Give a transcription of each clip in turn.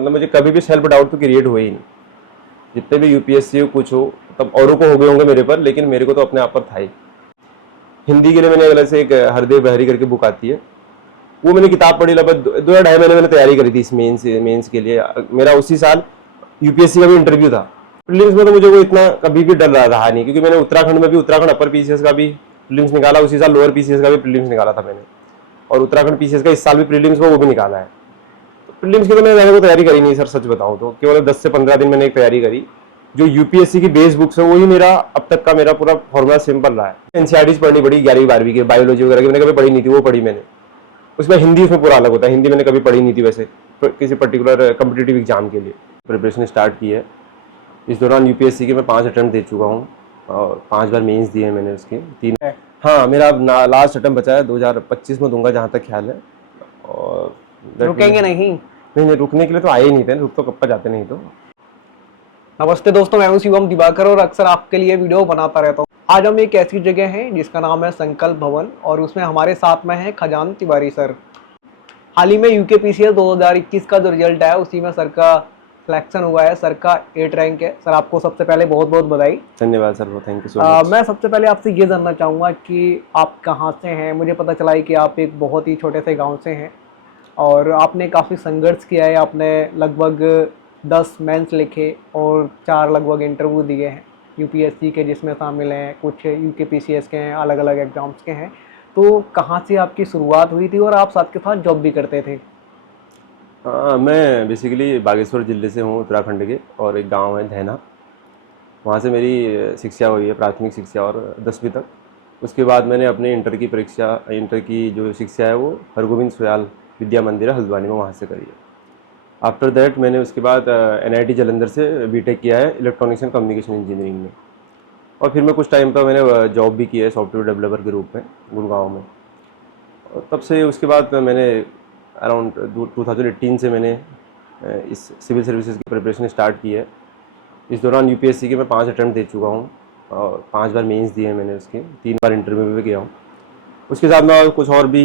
मतलब मुझे कभी भी सेल्फ डाउट तो क्रिएट हुए ही नहीं। जितने भी यूपीएससी हो कुछ हो, तब औरों को हो गए होंगे मेरे पर, लेकिन मेरे को तो अपने आप पर था ही। हिंदी के लिए मैंने अलग से एक हरदेव बहरी करके बुक आती है, वो मैंने किताब पढ़ी। लगभग 2 या 2.5 महीने मैंने तैयारी करी थी इस मेंस के लिए। मेरा उसी साल यूपीएससी का भी इंटरव्यू था। प्रीलिम्स में तो मुझे वो इतना कभी भी डर रहा नहीं, क्योंकि मैंने उत्तराखंड में भी उत्तराखंड अपर पीसीएस का भी प्रीलिम्स निकाला, उसी साल लोअर पीसीएस का भी प्रीलिम्स निकाला था मैंने, और उत्तराखंड पीसीएस का इस साल भी प्रीलिम्स को वो भी निकाला है। तो प्रीलिम्स की तो मैंने ज़्यादा तैयारी करी नहीं सर, सच बताऊं तो केवल 10 से 15 दिन मैंने एक तैयारी करी। जो यूपीएससी की बेस बुक्स है वही मेरा अब तक का मेरा पूरा फॉर्मूला सिंपल रहा है। एनसीईआरटीज पढ़नी पड़ी 11वीं 12वीं की, बायोलॉजी वगैरह की मैंने कभी पढ़ी नहीं थी, वो पढ़ी मैंने। उसमें हिंदी उसमें पूरा अलग होता है, हिंदी मैंने कभी पढ़ी नहीं थी वैसे, किसी पर्टिकुलर कम्पिटिटिव एग्जाम के लिए प्रिपरेशन स्टार्ट की है। इस दौरान यूपीएससी के मैं 5 अटेम्प्ट दे चुका हूँ, और 5 बार मेंस दिए हैं मैंने उसके 3। हाँ, मेरा लास्ट अटेम्प्ट बचा है, 2025 में दूंगा जहाँ तक ख्याल है। और रुकेंगे नहीं? नहीं, रुकने के लिए तो आए ही नहीं थे, रुक तो कब पर जाते नहीं तो। नमस्ते दोस्तों, मैं हूं शिवम दिवाकर और अक्सर आपके लिए वीडियो बनाता रहता हूं। आज हम एक ऐसी जगह हैं जिसका नाम है संकल्प भवन, और उसमें हमारे साथ में है खजान तिवारी सर। हाल ही में यूकेपीसीएस 2021 का जो रिजल्ट आया उसी में सर का सिलेक्शन हुआ है। सर का 8 रैंक है। सर आपको सबसे पहले बहुत बहुत बधाई। धन्यवाद sir, thank you so much. मैं सबसे पहले आपसे ये जानना चाहूँगा कि आप कहाँ से हैं। मुझे पता चला है कि आप एक बहुत ही छोटे से गाँव से हैं और आपने काफ़ी संघर्ष किया है। आपने लगभग 10 मेंस लिखे और 4 लगभग इंटरव्यू दिए हैं यूपीएससी के, जिसमें शामिल हैं कुछ यूकेपीसीएस के हैं, अलग अलग एग्जाम्स के हैं। तो कहाँ से आपकी शुरुआत हुई थी और आप साथ के साथ जॉब भी करते थे? मैं बेसिकली बागेश्वर जिले से हूँ, उत्तराखंड के, और एक गांव है धैना, वहाँ से मेरी शिक्षा हुई है, प्राथमिक शिक्षा और 10वीं तक। उसके बाद मैंने अपने इंटर की जो शिक्षा है वो हरगोविंद सुयाल विद्या मंदिर हल्द्वानी में वहाँ से करी है। आफ्टर दैट मैंने उसके बाद NIT जालंधर से बीटेक किया है इलेक्ट्रॉनिक्स एंड कम्युनिकेशन इंजीनियरिंग में, और फिर मैं कुछ टाइम तक मैंने जॉब भी की है सॉफ्टवेयर डेवलपर के रूप में गुड़गांव में। और तब से उसके बाद मैंने अराउंड 2018 से मैंने इस सिविल सर्विसेज की प्रिपरेशन स्टार्ट की है। इस दौरान यूपीएससी के मैं 5 अटेम्प्ट दे चुका हूँ, और 5 बार मेंस दिए हैं मैंने उसके, 3 बार इंटरव्यू में भी गया हूँ। उसके साथ मैं कुछ और भी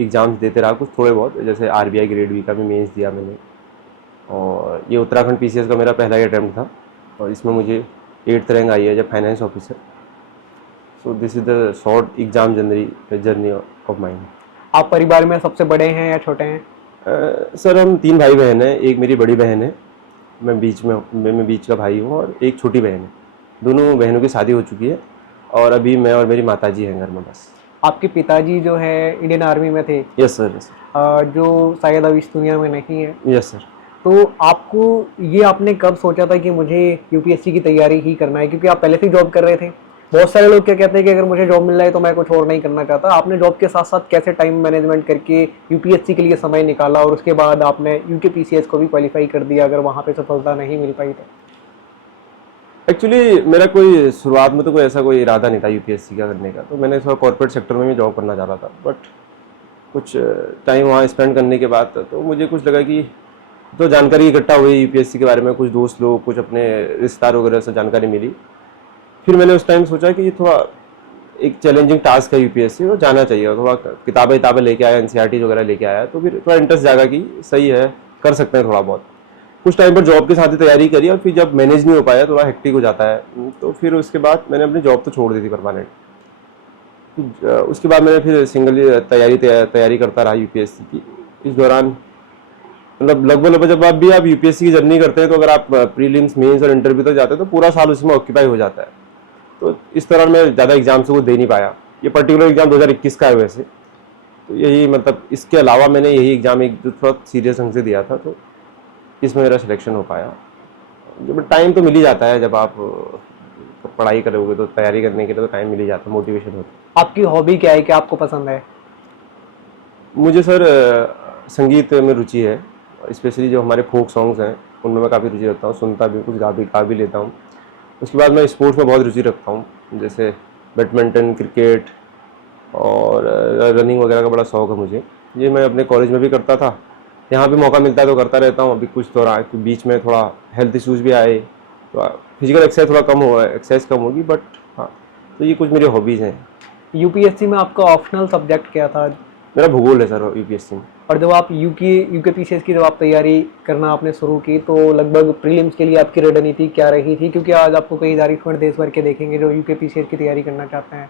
एग्ज़ाम्स देते रहा, कुछ थोड़े बहुत, जैसे RBI ग्रेड बी का भी मेंस दिया मैंने। और ये उत्तराखंड पीसीएस का मेरा पहला ही अटैम्प्ट था, और इसमें मुझे 8th रैंक आई है जब finance officer. So this is the short exam journey of mind. आप परिवार में सबसे बड़े हैं या छोटे हैं? सर हम 3 भाई बहन हैं, एक मेरी बड़ी बहन है, मैं बीच का भाई हूँ, और एक छोटी बहन है। दोनों बहनों की शादी हो चुकी है, और अभी मैं और मेरी माताजी हैं घर में बस। आपके पिताजी जो है इंडियन आर्मी में थे? Yes sir, yes sir. जो शायद अब इस दुनिया में नहीं है। Yes sir. तो आपको ये आपने कब सोचा था कि मुझे यूपीएससी की तैयारी ही करना है? क्योंकि आप पहले से जॉब कर रहे थे। बहुत सारे लोग क्या कहते हैं कि अगर मुझे जॉब मिल रहा है तो मैं कुछ और नहीं करना चाहता। आपने जॉब के साथ साथ कैसे टाइम मैनेजमेंट करके यूपीएससी के लिए समय निकाला, और उसके बाद आपने यूकेपीसीएस को भी क्वालिफाई कर दिया अगर वहाँ पे सफलता नहीं मिल पाई तो? एक्चुअली मेरा कोई शुरुआत में तो कोई ऐसा कोई इरादा नहीं था यूपीएससी का करने का, तो मैंने थोड़ा कॉर्पोरेट सेक्टर में भी जॉब करना चाहता था। बट कुछ टाइम वहाँ स्पेंड करने के बाद तो मुझे कुछ लगा कि तो जानकारी इकट्ठा हुई यूपीएससी के बारे में, कुछ दोस्त लोग, कुछ अपने रिश्तेदार वगैरह से जानकारी मिली। फिर मैंने उस टाइम सोचा कि ये थोड़ा एक चैलेंजिंग टास्क है यूपीएससी, और जाना चाहिए। थोड़ा किताबें लेके आया, एनसीईआरटी वगैरह लेके आया, तो फिर थोड़ा इंटरेस्ट जागा कि सही है, कर सकते हैं थोड़ा बहुत। कुछ टाइम पर जॉब के साथ ही तैयारी करी, और फिर जब मैनेज नहीं हो पाया, थोड़ा हेक्टिक हो जाता है, तो फिर उसके बाद मैंने अपनी जॉब तो छोड़ दी थी परमानेंट। उसके बाद मैंने फिर सिंगल तैयारी करता रहा यूपीएससी की। इस दौरान मतलब लगभग जब आप यूपीएससी की जर्नी करते हैं, तो अगर आप प्रीलिम्स, मेंस और इंटरव्यू तक जाते हैं तो पूरा साल उसमें ऑक्यूपाई हो जाता है। तो इस दौरान मैं ज़्यादा एग्जाम से वो दे नहीं पाया। ये पर्टिकुलर एग्जाम 2021 का है वैसे, तो यही मतलब इसके अलावा मैंने यही एग्जाम एक जो थोड़ा सीरियस ढंग से दिया था, तो इसमें मेरा सिलेक्शन हो पाया। जब टाइम तो मिल ही जाता है, जब आप पढ़ाई करोगे तो तैयारी करने के लिए तो टाइम मिल ही जाता है, मोटिवेशन होता है। आपकी हॉबी क्या है, क्या आपको पसंद है? मुझे सर संगीत में रुचि है, स्पेशली जो हमारे फोक सॉन्ग्स हैं उनमें मैं काफ़ी रुचि रखता हूँ, सुनता भी, कुछ गा भी लेता हूँ। उसके बाद मैं स्पोर्ट्स में बहुत रुचि रखता हूँ, जैसे बैडमिंटन, क्रिकेट और रनिंग वगैरह का बड़ा शौक़ है मुझे। ये मैं अपने कॉलेज में भी करता था, यहाँ भी मौका मिलता है तो करता रहता हूँ। अभी कुछ दौरान बीच में थोड़ा हेल्थ इश्यूज़ भी आए, तो फिजिकल एक्सरसाइज थोड़ा कम हुआ है, एक्सरसाइज कम होगी, बट हाँ, तो ये कुछ मेरी हॉबीज़ हैं। यूपीएससी में आपका ऑप्शनल सब्जेक्ट क्या था? मेरा भूगोल है सर यूपीएससी में। और जब आप यूकेपीसीएस की जब आप तैयारी करना आपने शुरू की तो लगभग प्रीलिम्स के लिए आपकी रणनीति क्या रही थी, क्योंकि आज आपको कई सारे स्टूडेंट देश भर के देखेंगे जो यूकेपीसीएस की तैयारी करना चाहते हैं।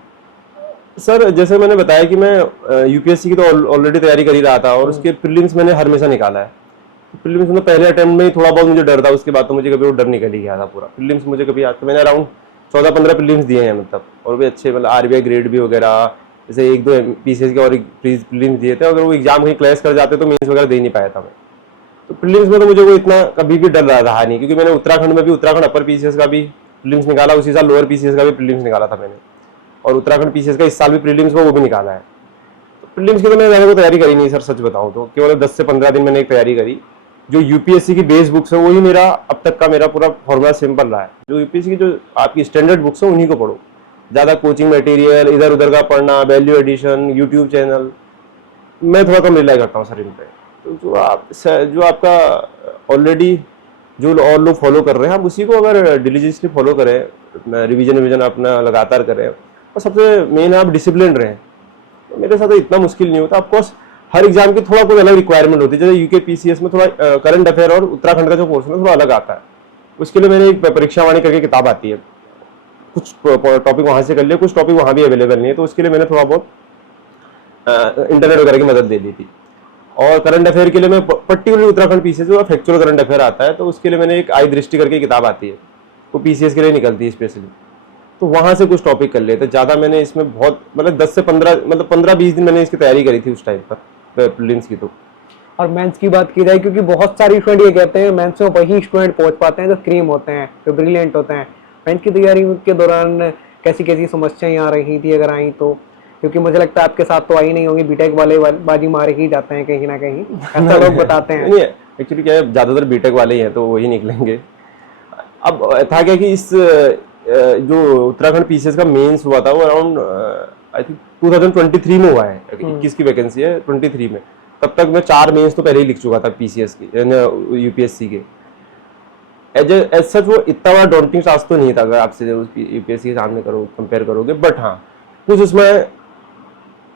सर जैसे मैंने बताया कि मैं यूपीएससी की तो ऑलरेडी तैयारी कर ही रहा था और उसके प्रीलिम्स मैंने हमेशा निकाला है। प्रीलिम्स में पहले अटेम्प्ट में ही थोड़ा बहुत मुझे डर था, उसके बाद तो मुझे कभी वो डर निकल ही गया था पूरा। प्रीलिम्स मुझे कभी आज मैंने अराउंड 14-15 प्रीलिम्स दिए हैं मतलब, और भी अच्छे मतलब आरबीआई ग्रेड भी वगैरह, जैसे 1-2 पीसीएस के और प्रीलिम्स दिए थे। अगर वो एग्जाम कहीं क्लैश कर जाते तो मेंस वगैरह दे नहीं पाया था मैं। तो प्रीलिम्स में तो मुझे वो इतना कभी भी डर रहा नहीं, क्योंकि मैंने उत्तराखंड में भी उत्तराखंड अपर पीसीएस का भी प्रीलिम्स निकाला, उसी साल लोअर पीसीएस का भी प्रीलिम्स निकाला था मैंने, और उत्तराखंड पीसीएस का इस साल भी प्रीलिम्स वो भी निकाला है। तो प्रीलिम्स की तो मैंने ज़्यादा को तैयारी करी नहीं सर, सच बताऊं तो केवल 10 से 15 दिन मैंने एक तैयारी करी। जो यूपीएससी की बेस बुक्स है वही मेरा अब तक का मेरा पूरा फॉर्मूला सिंपल रहा है। जो यूपीएससी की जो आपकी स्टैंडर्ड बुक्स है उन्हीं को पढ़ो, ज़्यादा कोचिंग मटेरियल इधर उधर का पढ़ना, वैल्यू एडिशन, यूट्यूब चैनल मैं थोड़ा कम रिलाई करता हूँ सर इन पे। तो जो आपका ऑलरेडी जो और लोग फॉलो कर रहे हैं, आप उसी को अगर डिलीजेंसली फॉलो करें, रिवीजन अपना लगातार करें, और सबसे मेन आप डिसिप्लिन रहें, तो मेरे साथ तो इतना मुश्किल नहीं होता। ऑफकोर्स हर एग्जाम की थोड़ा कोई अलग रिक्वायरमेंट होती है, जैसे यूकेपीसीएस में थोड़ा करंट अफेयर और उत्तराखंड का जो पोर्शन है थोड़ा अलग आता है। उसके लिए मैंने एक परीक्षा वाणी करके किताब आती है, कुछ टॉपिक वहां से कर लिए, कुछ टॉपिक वहां भी अवेलेबल नहीं है, तो उसके लिए मैंने थोड़ा बहुत इंटरनेट वगैरह की मदद ले ली थी। और करंट अफेयर के लिए मैं पर्टिकुलरली उत्तराखंड पीसीएस जो फैक्चुअल करंट अफेयर आता है, तो उसके लिए मैंने एक आई दृष्टि करके किताब आती है, वो पीसीएस के लिए निकलती है स्पेशली, तो वहां से कुछ टॉपिक कर लेते। ज़्यादा मैंने इसमें बहुत मतलब 10 से 15 मतलब 15-20 दिन मैंने इसकी तैयारी करी थी उस टाइम पर प्रीलिम्स की। तो और मेंस की बात की जाए, क्योंकि बहुत सारे स्टूडेंट ये कहते हैं मेंस में वही स्टूडेंट पहुंच पाते हैं जो क्रीम होते हैं, जो ब्रिलियंट होते हैं। मेंस की तैयारी के दौरान कैसी कैसी समस्याएं आ रही थी, अगर आई तो? क्योंकि मुझे लगता है आपके साथ तो आई नहीं होंगी, बीटेक वाले बाजी मारे ही जाते हैं कहीं ना कहीं, ऐसा लोग बताते हैं। नहीं, एक्चुअली क्या है, ज़्यादातर बीटेक वाले ही हैं तो वही निकलेंगे। अब था क्या कि इस जो उत्तराखंड पीसीएस का मेंस हुआ था वो अराउंड आई थिंक 2023 में हुआ है, 21 की वैकेंसी है 23 में। तब तक मैं 4 मेंस तो पहले ही लिख चुका था पीसीएस की, यूपीएससी के। एज सच वो इतना बड़ा डॉन्टिंग टास्क तो नहीं था अगर आपसे यूपीएससी के सामने कंपेयर करोगे, बट हाँ कुछ उसमें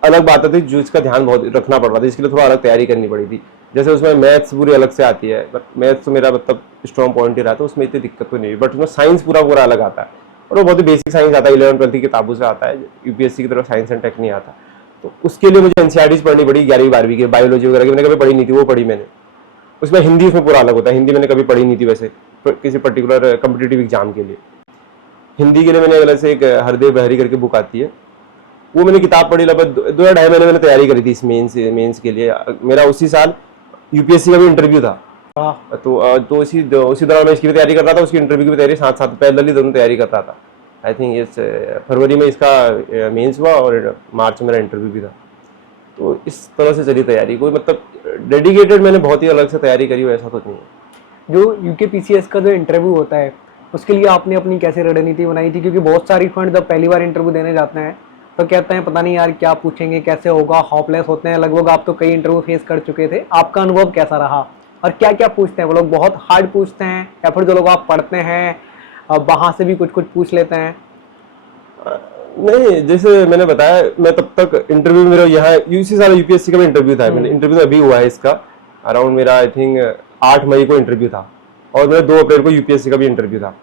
अलग बात थी जो इसका ध्यान बहुत रखना पड़ रहा था, इसके लिए थोड़ा अलग तैयारी करनी पड़ी थी। जैसे उसमें मैथ्स पूरी अलग से आती है, बट मैथ्स तो मेरा मतलब स्ट्रॉन्ग पॉइंट ही रहा था, उसमें इतनी दिक्कत तो नहीं हुई। बट उसमें साइंस पूरा अलग आता है, और वो बहुत ही बेसिक साइंस आता है, 11वीं 12वीं की किताबों से आता है, यूपीएससी की तरफ साइंस एंड टेक नहीं आता। तो उसके लिए मुझे एनसीईआरटीज पढ़नी पड़ी 11वीं 12वीं की, बायोलॉजी वगैरह की मैंने कभी पढ़ी नहीं थी, वो पढ़ी मैंने। उसमें हिंदी उसमें पूरा अलग होता है, हिंदी मैंने कभी पढ़ी नहीं थी वैसे किसी पर्टिकुलर कॉम्पिटिटिव एग्जाम के लिए। हिंदी के लिए मैंने अलग से एक हरदेव बहरी करके बुक आती है, वो मैंने किताब पढ़ी, लगभग 2-2.5 महीने मैंने तैयारी करी थी इस मेंस के लिए। मेरा उसी साल यूपीएससी का भी इंटरव्यू था, तो उसी दौरान मैं इसकी भी तैयारी कर रहा था, उसकी इंटरव्यू की भी तैयारी साथ साथ पैरेलली दोनों तैयारी कर रहा था। आई थिंक इस फरवरी में इसका मेंस हुआ और मार्च में मेरा इंटरव्यू भी था। तो इस तरह से चली तैयारी, कोई मतलब डेडिकेटेड मैंने बहुत ही अलग से तैयारी करी हो ऐसा तो नहीं है। जो यूकेपीसीएस का जो इंटरव्यू होता है उसके लिए आपने अपनी कैसे रणनीति बनाई थी? क्योंकि बहुत सारी स्टूडेंट जब पहली बार इंटरव्यू देने जाते हैं तो कहते हैं पता नहीं यार क्या पूछेंगे, कैसे होगा, होपलेस होते हैं। लगभग आप तो कई इंटरव्यू फेस कर चुके थे, आपका अनुभव कैसा रहा? और क्या क्या पूछते हैं वो लोग? बहुत हार्ड पूछते हैं या फिर जो लोग आप पढ़ते हैं वहाँ से भी कुछ कुछ पूछ लेते हैं? नहीं, जैसे मैंने बताया, मैं तब तक इंटरव्यू मेरा यहाँ इसी साल यूपीएससी का भी इंटरव्यू था, मैंने इंटरव्यू अभी हुआ है इसका, अराउंड मेरा आई थिंक 8 मई को इंटरव्यू था, और मेरा 2 अप्रैल को यूपीएससी का भी इंटरव्यू था।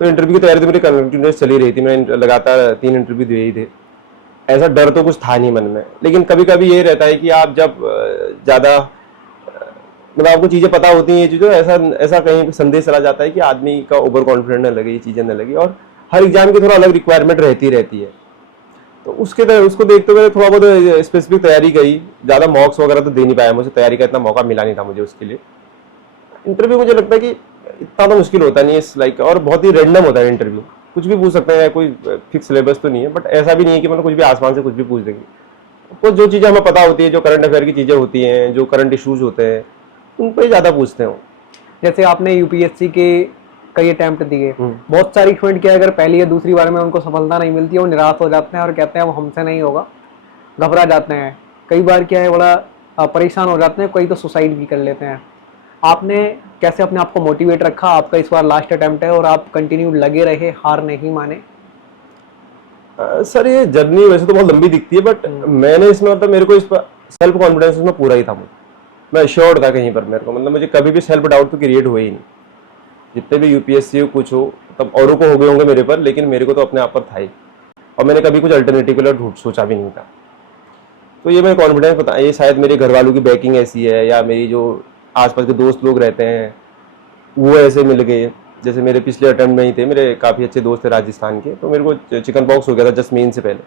तो इंटरव्यू की तैयारी तो मेरी कंटिन्यूस चली रही थी, मैंने लगातार 3 इंटरव्यू दिए ही थे। ऐसा डर तो कुछ था नहीं मन में, लेकिन कभी कभी ये रहता है कि आप जब ज़्यादा मतलब आपको चीज़ें पता होती हैं, ये चीज़ें ऐसा कहीं संदेश चला जाता है कि आदमी का ओवर कॉन्फिडेंट न लगे, ये चीज़ें न लगी, और हर एग्जाम की थोड़ा अलग रिक्वायरमेंट रहती है। तो उसको देखते हुए थोड़ा बहुत स्पेसिफिक तैयारी करी, ज़्यादा मॉक्स वगैरह तो दे नहीं पाया, मुझे तैयारी का इतना मौका मिला नहीं था मुझे उसके लिए। इंटरव्यू मुझे लगता है कि इतना तो मुश्किल होता नहीं है लाइक, और बहुत ही रैंडम होता है इंटरव्यू, कुछ भी पूछ सकते हैं, कोई फिक्स सिलेबस तो नहीं है, बट ऐसा भी नहीं है कि मतलब कुछ भी आसमान से कुछ भी पूछ देंगे। तो जो चीज़ें हमें पता होती है, जो करंट अफेयर की चीज़ें होती हैं, जो करंट इश्यूज होते हैं, उन पर ज़्यादा पूछते हैं। जैसे आपने यूपीएससी के कई अटेम्प्ट दिए, बहुत सारी स्टूडेंट क्या अगर पहली या दूसरी बार में उनको सफलता नहीं मिलती है वो निराश हो जाते हैं और कहते हैं वो हमसे नहीं होगा, घबरा जाते हैं। कई बार क्या है बड़ा परेशान हो जाते हैं, कई तो सुसाइड भी कर लेते हैं। आपने कैसे अपने आप को मोटिवेट रखा? आपका इस बार लास्ट अटेम्प्ट है और आप कंटिन्यू लगे रहे, हार नहीं माने। सर ये जर्नी वैसे तो बहुत लंबी दिखती है, बट मैंने इसमें मतलब मेरे को इस पर सेल्फ कॉन्फिडेंस में पूरा ही था मुझे, मैं श्योर था कहीं पर मेरे को, मतलब मुझे कभी भी सेल्फ डाउट तो क्रिएट हुए ही नहीं। जितने भी यूपीएससी हो कुछ हो, तब औरों को हो गए होंगे मेरे पर, लेकिन मेरे को तो अपने आप पर था ही। और मैंने कभी कुछ अल्टरनेटिव के लिए ढूंढ सोचा भी नहीं था। तो ये मैं कॉन्फिडेंस पता, ये शायद मेरे घर वालों की बैकिंग ऐसी है, या मेरी जो आसपास के दोस्त लोग रहते हैं वो ऐसे मिल गए। जैसे मेरे पिछले अटेम्प्ट में ही थे, मेरे काफ़ी अच्छे दोस्त थे राजस्थान के, तो मेरे को चिकन पॉक्स हो गया था जस्ट मेन से पहले,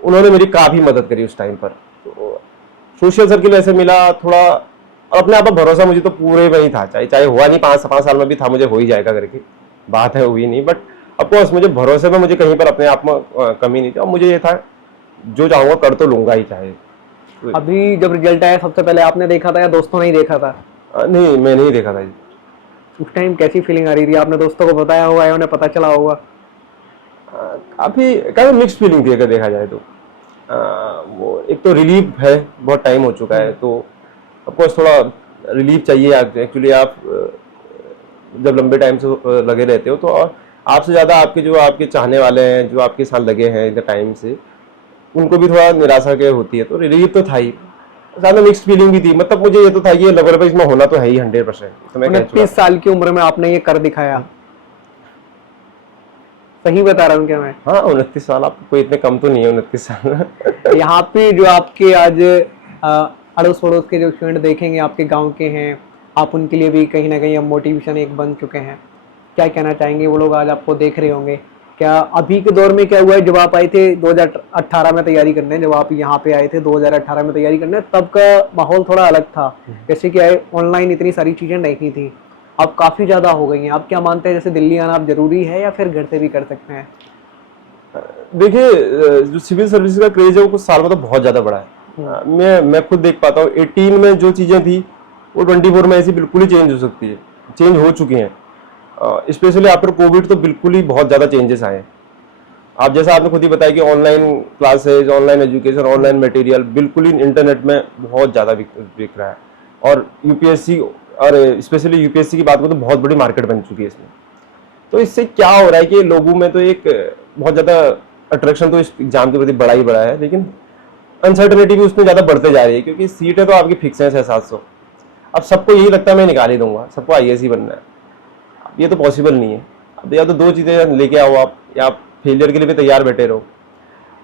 उन्होंने मेरी काफ़ी मदद करी उस टाइम पर। तो सोशल सर्किल ऐसे मिला थोड़ा, और अपने आप पर भरोसा मुझे तो पूरे में ही था, चाहे चाहे हुआ नहीं, 5 साल में भी था, मुझे हो ही जाएगा करके बात है, हुई नहीं, बट ऑफकोर्स मुझे भरोसे में मुझे कहीं पर अपने आप में कमी नहीं थी, और मुझे ये था जो चाहूँगा कर तो लूंगा ही चाहे। अभी जब रिजल्ट आया सबसे पहले आपने देखा था या दोस्तों ने ही देखा था? नहीं, मैं नहीं देखा था जी। उस टाइम कैसी फीलिंग आ रही थी? आपने दोस्तों को बताया होगा या उन्हें पता चला होगा? काफ़ी मिक्स्ड फीलिंग थी अगर देखा जाए तो। वो एक तो रिलीफ है, बहुत टाइम हो चुका है, तो ऑफकोर्स थोड़ा रिलीफ चाहिए। एक्चुअली आप जब लंबे टाइम से लगे रहते हो, तो आपसे ज़्यादा आपके जो आपके चाहने वाले हैं, जो आपके साथ लगे हैं इतने टाइम से, उनको भी थोड़ा निराशा के होती है, तो रिलीफ तो था ही, ज़्यादा मिक्स्ड फीलिंग भी थी। मतलब मुझे ये तो था कि ये लेवल पे इसमें होना तो है ही 100%, तो मैं कह चुका 29 साल की उम्र में आपने ये कर दिखाया, सही बता रहा हूँ क्या मैं? था। हाँ, 29 साल, आपको कोई इतने कम तो नहीं है 29 साल। यहाँ पे जो आपके आज अड़ोस पड़ोस के जो स्टूडेंट देखेंगे आपके गांव के हैं, आप उनके लिए भी कहीं ना कहीं अब मोटिवेशन एक बन चुके हैं। क्या कहना चाहेंगे? वो लोग आज आपको देख रहे होंगे, क्या अभी के दौर में क्या हुआ है, जब आप आए थे 2018 में तैयारी करने, जब आप यहाँ पे आए थे 2018 में तैयारी करने, तब का माहौल थोड़ा अलग था। जैसे कि ऑनलाइन इतनी सारी चीज़ें नहीं थी, अब काफ़ी ज़्यादा हो गई हैं। आप क्या मानते हैं, जैसे दिल्ली आना अब जरूरी है या फिर घर से भी कर सकते हैं? देखिए, जो सिविल सर्विस का क्रेज है वो कुछ साल में तो बहुत ज़्यादा बढ़ा है। मैं खुद देख पाता हूँ, 18 में जो चीज़ें थी वो 24 में ऐसी बिल्कुल ही चेंज हो सकती है, चेंज हो चुकी हैं। स्पेशली आफ्टर कोविड तो बिल्कुल ही बहुत ज़्यादा चेंजेस आए हैं। आप जैसा आपने खुद ही बताया कि online classes, online education, online material बिल्कुल ही इंटरनेट में बहुत ज़्यादा बिक रहा है। और यूपीएससी, और स्पेशली यूपीएससी की बात करूँ तो बहुत बड़ी मार्केट बन चुकी है इसमें। तो इससे क्या हो रहा है कि लोगों में तो एक बहुत ज़्यादा अट्रैक्शन तो इस एग्जाम के प्रति बड़ा ही बड़ा है, लेकिन अनसर्टनिटी भी उसमें ज़्यादा बढ़ते जा रही है, क्योंकि सीटें तो आपकी फिक्स हैं 600-700। अब सबको यही लगता है मैं निकाल ही दूंगा, सबको आईएएस ही बनना है। अब ये तो पॉसिबल नहीं है। अब या तो दो चीज़ें लेके आओ आप, या आप फेलियर के लिए भी तैयार बैठे रहो,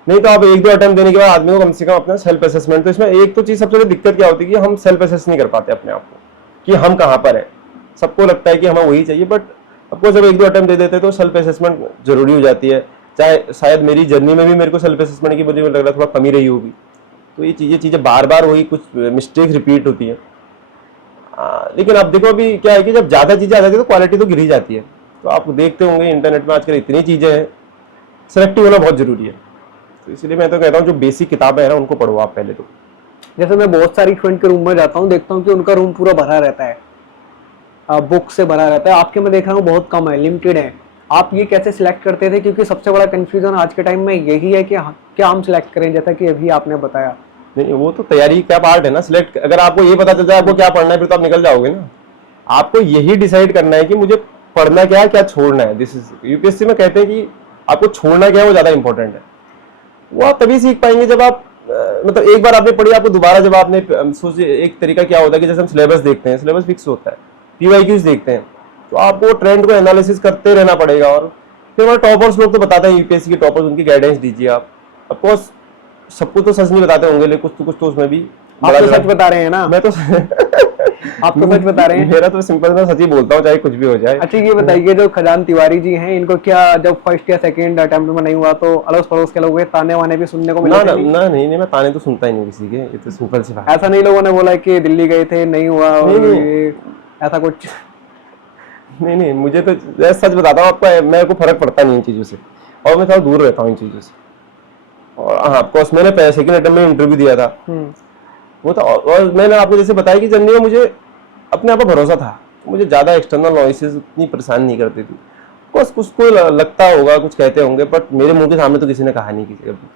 नहीं तो आप 1-2 अटेम्प्ट देने के बाद आदमी को कम से कम अपना सेल्फ असेसमेंट, तो इसमें एक तो चीज़ सबसे बड़ी दिक्कत क्या होती है कि हम सेल्फ असेस नहीं कर पाते अपने आप को कि हम कहाँ पर है। सबको लगता है कि हमें वही चाहिए, बट आपको जब 1-2 अटेम्प्ट दे देते हैं तो सेल्फ असेसमेंट जरूरी हो जाती है। चाहे शायद मेरी जर्नी में भी मेरे को सेल्फ असेसमेंट की मुझे लग रहा है थोड़ा कमी रही होगी, तो ये चीज़ें बार बार वही कुछ मिस्टेक रिपीट होती है। लेकिन अब देखो अभी क्या है कि जब ज़्यादा चीज़ें आ जाती है तो क्वालिटी तो गिर ही जाती है। तो आप देखते होंगे इंटरनेट में आजकल इतनी चीज़ें हैं, सेलेक्टिव होना बहुत ज़रूरी है। तो इसलिए मैं तो कहता हूँ जो बेसिक किताबें हैं ना उनको पढ़ो आप पहले तो। जैसे मैं बहुत सारी स्टूडेंट के रूम में जाता हूँ, देखता हूँ कि उनका रूम पूरा भरा रहता है, बुक से भरा रहता है। आपके मैं देख रहा हूँ बहुत कम है, लिमिटेड है। आप ये कैसे सिलेक्ट करते थे? क्योंकि सबसे बड़ा कंफ्यूजन आज के टाइम में यही है कि क्या हम सिलेक्ट करें, जैसा कि अभी आपने बताया। नहीं, वो तो तैयारी का पार्ट है ना। सिलेक्ट, अगर आपको ये पता चल जाए आपको क्या पढ़ना है, फिर तो आप निकल जाओगे ना। आपको यही डिसाइड करना है कि मुझे पढ़ना क्या है, क्या छोड़ना है। दिस इज यूपीएससी में कहते हैं कि आपको छोड़ना क्या है वो ज़्यादा इंपॉर्टेंट है। वो आप तभी सीख पाएंगे जब आप मतलब एक बार आपने पढ़ी, आपको दोबारा जब आपने सोचिए, एक तरीका क्या होता है कि जैसे हम सिलेबस देखते हैं, सिलेबस फिक्स होता है, पीवाईक्यूज देखते हैं, तो आपको ट्रेंड को एनालिसिस करते रहना पड़ेगा। और फिर हमारे टॉपर्स लोग तो बताते हैं, यूपीएससी के टॉपर्स, उनकी गाइडेंस दीजिए आप। ऑफकोर्स सबको तो सच नहीं बताते होंगे, लेकिन कुछ तो उसमें भी आप तो सच बता रहे हैं ना? मैं तो आप तो सच बता रहे हैं। मेरा तो सिंपल, मैं सच ही बोलता हूँ चाहे कुछ भी हो जाए। अच्छा ये बताइए, जो खजान तिवारी जी हैं, इनको क्या जब फर्स्ट या सेकंड अटेम्प्ट में नहीं हुआ तो अड़ोस पड़ोस के लोग ताने वाने भी सुनने को मिले थे? नहीं, मैं ताने तो सुनता ही नहीं किसी के, ये तो सिंपल सी बात। ऐसा नहीं लोगों ने बोला कि दिल्ली गए थे नहीं हुआ, नहीं, ऐसा कुछ? नहीं, मुझे तो सच बताता हूँ आपको, मेरे को फर्क पड़ता नहीं इन चीज़ों से, और मैं थोड़ा दूर रहता हूँ इन चीज़ों से। और हाँ, ऑफकोर्स मैंने सेकंड अटेम्प्ट में इंटरव्यू दिया था, वो था। और मैंने आपको जैसे बताया कि जर्नी में मुझे अपने आप पर भरोसा था, मुझे ज़्यादा एक्सटर्नल नॉइसेस उतनी परेशान नहीं करती थी। कुछ को लगता होगा, कुछ कहते होंगे, बट मेरे मुंह के सामने तो किसी ने कहा नहीं किसी कभी।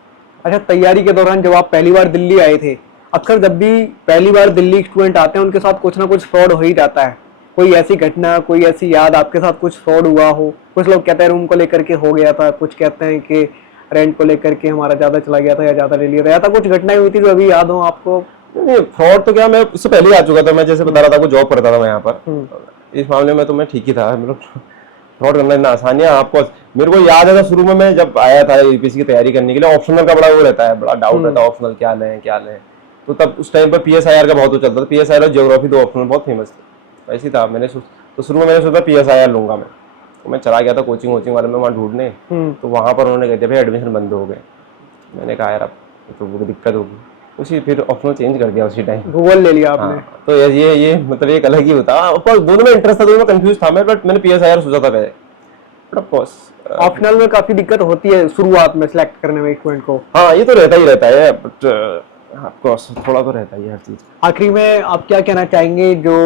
अच्छा, तैयारी के दौरान जब आप पहली बार दिल्ली आए थे, अक्सर जब भी पहली बार दिल्ली स्टूडेंट आते हैं उनके साथ कुछ ना कुछ फ्रॉड हो ही जाता है। कोई ऐसी घटना, कोई ऐसी याद आपके साथ कुछ फ्रॉड हुआ हो? कुछ लोग कहते हैं रूम को लेकर के हो गया था, कुछ कहते हैं कि रेंट को लेकर के हमारा ज़्यादा चला गया था या ज़्यादा ले लिया था, ऐसा कुछ घटनाएं हुई थी जो अभी याद हो आपको? नहीं, फ्रॉड तो क्या, मैं उससे पहले ही आ चुका था। मैं जैसे बता रहा था, आपको जॉब करता था मैं यहाँ पर। इस मामले में तो मैं ठीक ही था। मतलब फ्रॉड करना इतना आसान है आपको। मेरे को याद है शुरू में मैं जब आया था यूपीएससी की तैयारी करने के लिए, ऑप्शनल का बड़ा वो रहता है, बड़ा डाउट रहता है ऑप्शनल क्या लें क्या लें। तो तब उस टाइम पर पीएसआईआर का बहुत वो चलता था। पीएसआईआर और ज्योग्राफी दो ऑप्शनल बहुत फेमस थे। ऐसे ही था। तो शुरू में मैंने सोचा पीएसआईआर लूंगा मैं। तो मैं चला गया था कोचिंग वोचिंग वाले में वहाँ ढूंढने। तो वहाँ पर उन्होंने कह दिया भाई एडमिशन बंद हो गए। मैंने कहा यार अब तो पूरी दिक्कत होगी। उसी फिर ऑप्शनल चेंज कर दिया उसी टाइम। गूगल ले लिया आपने। हाँ, तो ये मतलब एक अलग ही होता। ऑफकोर्स दोनों में इंटरेस्ट था, दोनों में कंफ्यूज था मैं, बट मैंने पीएसआईआर सोचा था पहले। बट ऑफकोर्स ऑप्शनल में काफी दिक्कत होती है शुरुआत में सिलेक्ट करने में स्टूडेंट को। हाँ, ये तो रहता ही रहता है, बट ऑफकोर्स थोड़ा तो रहता ही है हर चीज। आखिरी में आप क्या कहना चाहेंगे जो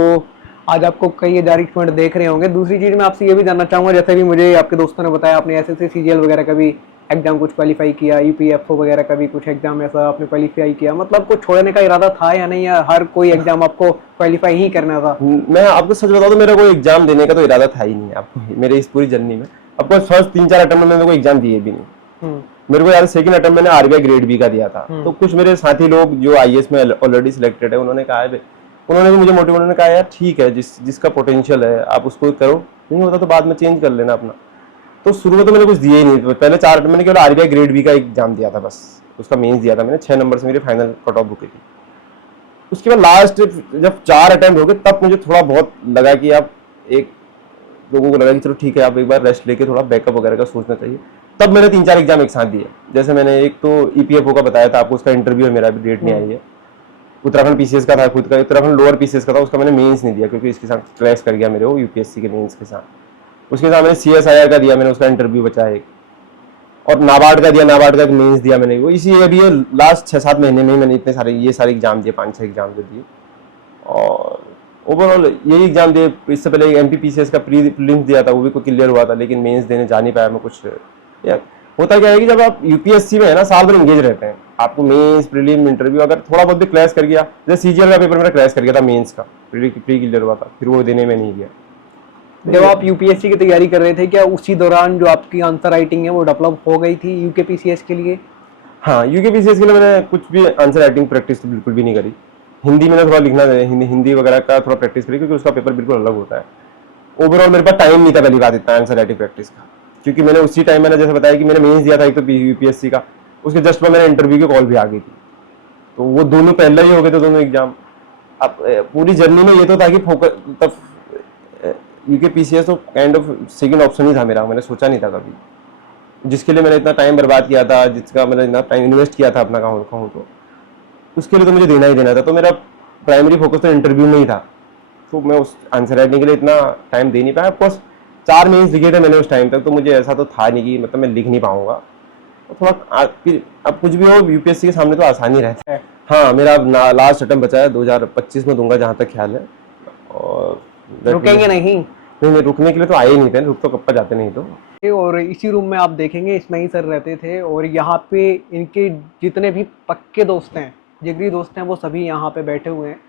आज आपको कई हजार स्टूडेंट देख रहे होंगे? दूसरी चीज मैं आपसे ये भी जानना चाहूंगा, जैसे भी मुझे आपके दोस्तों ने बताया आपने एसएससी सीजीएल वगैरह का भी एग्जाम कुछ क्वालिफाई किया, यूपीएफओ वगैरह का भी कुछ एग्जाम ऐसा आपने क्वालिफाई किया, मतलब कुछ छोड़ने का इरादा था या नहीं, या हर कोई एग्जाम आपको क्वालिफाई ही करना था? मैं आपको सच बता दूं, मेरा कोई एग्जाम देने का तो इरादा था ही नहीं आपको, मेरे इस पूरी जर्नी में। ऑफकोर्स फर्स्ट 3-4 अटेम्प्ट में मैंने कोई एग्जाम दिए भी नहीं। मेरे को यार सेकंड अटेम्प्ट मैंने आरबीआई ग्रेड बी का दिया था। तो कुछ मेरे साथी लोग जो आईएएस में ऑलरेडी सिलेक्टेड है, उन्होंने कहा है, उन्होंने भी मुझे मोटिवेट, उन्होंने कहा यार ठीक है, जिसका पोटेंशियल है आप उसको करो, नहीं होता तो बाद में चेंज कर लेना अपना। तो शुरू में तो मैंने कुछ दिया ही नहीं। पहले 4 अटेम्प्ट मैंने केवल आरबीआई ग्रेड बी का एग्जाम दिया था बस। उसका मेंस दिया था मैंने, 6 नंबर से मेरी फाइनल कट ऑफ रुकी थी। उसके बाद लास्ट जब 4 अटेम्प्ट हो गए, तब मुझे थोड़ा बहुत लगा कि आप एक लोगों को लगा कि चलो ठीक है, आप एक बार रेस्ट लेके थोड़ा बैकअप वगैरह का सोचना चाहिए। तब मैंने 3-4 एग्जाम एक साथ दिए। जैसे मैंने एक तो ईपीएफओ का बताया था आपको, उसका इंटरव्यू है, मेरा भी डेट नहीं आई है। उत्तराखंड पीसीएस का था खुद का, उत्तराखंड लोअर पीसीएस का था, उसका मैंने मेंस नहीं दिया क्योंकि इसके साथ क्लैश कर गया मेरे वो यूपीएससी के मेंस के साथ। उसके साथ मैंने सीएसआईआर का दिया, मैंने उसका इंटरव्यू बचा एक, और नाबार्ड का दिया, नाबार्ड का मेंस दिया मैंने। वो इसी अभी लास्ट 6-7 महीने में मैंने इतने सारे ये सारे एग्जाम दिए, 5-6 एग्जाम जो दिए। और ओवरऑल यही एग्जाम दिए। इससे पहले एमपीपीसीएस का प्रीलिम्स दिया था, वो भी कोई क्लियर हुआ था, लेकिन मेंस देने जा नहीं पाया मैं कुछ। यार होता क्या है कि जब आप यूपीएससी में है ना, साल भर एंगेज रहते हैं, आपको मेंस प्रीलिम इंटरव्यू अगर थोड़ा बहुत भी क्रैश कर गया, जैसे सीजीएल का पेपर मेरा क्रैश कर गया था मेंस का, प्री क्लियर हुआ था, फिर वो देने में नहीं गया। जब आप यूपीएससी की तैयारी कर रहे थे, क्या उसी दौरान जो आपकी आंसर राइटिंग है वो डेवलप हो गई थी यूकेपीसीएस के लिए? हाँ, यूकेपीसीएस के लिए मैंने कुछ भी आंसर राइटिंग प्रैक्टिस तो बिल्कुल भी नहीं करी। हिंदी में थोड़ा लिखना, हिंदी वगैरह का थोड़ा प्रैक्टिस करी, क्योंकि उसका पेपर बिल्कुल अलग होता है। ओवरऑल मेरे पास टाइम नहीं था पहली बात इतना आंसर राइटिंग प्रैक्टिस का, क्योंकि मैंने उसी टाइम मैंने जैसे बताया कि मैंने मेंस दिया था एक तो यूपीएससी का, उसके जस्ट बाद मेरे इंटरव्यू की कॉल भी आ गई थी। तो वो दोनों पहले ही हो गए थे दोनों एग्जाम। अब पूरी जर्नी में ये तो था कि फोकस, तब यूकेपीसीएस तो काइंड ऑफ सेकंड ऑप्शन ही था मेरा, मैंने सोचा नहीं था कभी। जिसके लिए मैंने इतना टाइम बर्बाद किया था, जिसका मैंने इतना टाइम इन्वेस्ट किया था अपना कहूँ तो, उसके लिए तो मुझे देना ही देना था। तो मेरा प्राइमरी फोकस तो इंटरव्यू में ही था। तो मैं उस आंसर राइटिंग के लिए इतना टाइम दे नहीं पाया। ऑफकोर्स 4 मेंस लिखे थे मैंने उस टाइम तक, तो मुझे ऐसा तो था नहीं कि मतलब मैं लिख नहीं पाऊंगा। तो थोड़ा अब कुछ भी हो यूपीएससी के सामने तो आसानी रहता है। हाँ, मेरा लास्ट अटेम्प्ट बचा है, 2025 में दूंगा जहाँ तक ख्याल है। और रुकेंगे नहीं? नहीं, रुकने के लिए तो आए ही नहीं थे, रुक तो कब जाते नहीं तो। और इसी रूम में आप देखेंगे इसमें ही सर रहते थे, और यहाँ पे इनके जितने भी पक्के दोस्त हैं, जिगरी दोस्त हैं, वो सभी यहाँ पे बैठे हुए हैं।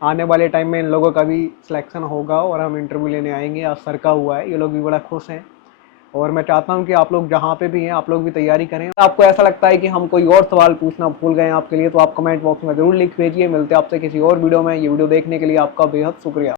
आने वाले टाइम में इन लोगों का भी सिलेक्शन होगा और हम इंटरव्यू लेने आएंगे। आज सर का हुआ है, ये लोग भी बड़ा खुश हैं। और मैं चाहता हूँ कि आप लोग जहाँ पे भी हैं, आप लोग भी तैयारी करें। आपको ऐसा लगता है कि हम कोई और सवाल पूछना भूल गए हैं आपके लिए, तो आप कमेंट बॉक्स में ज़रूर लिख भेजिए। मिलते हैं आपसे किसी और वीडियो में। ये वीडियो देखने के लिए आपका बेहद शुक्रिया।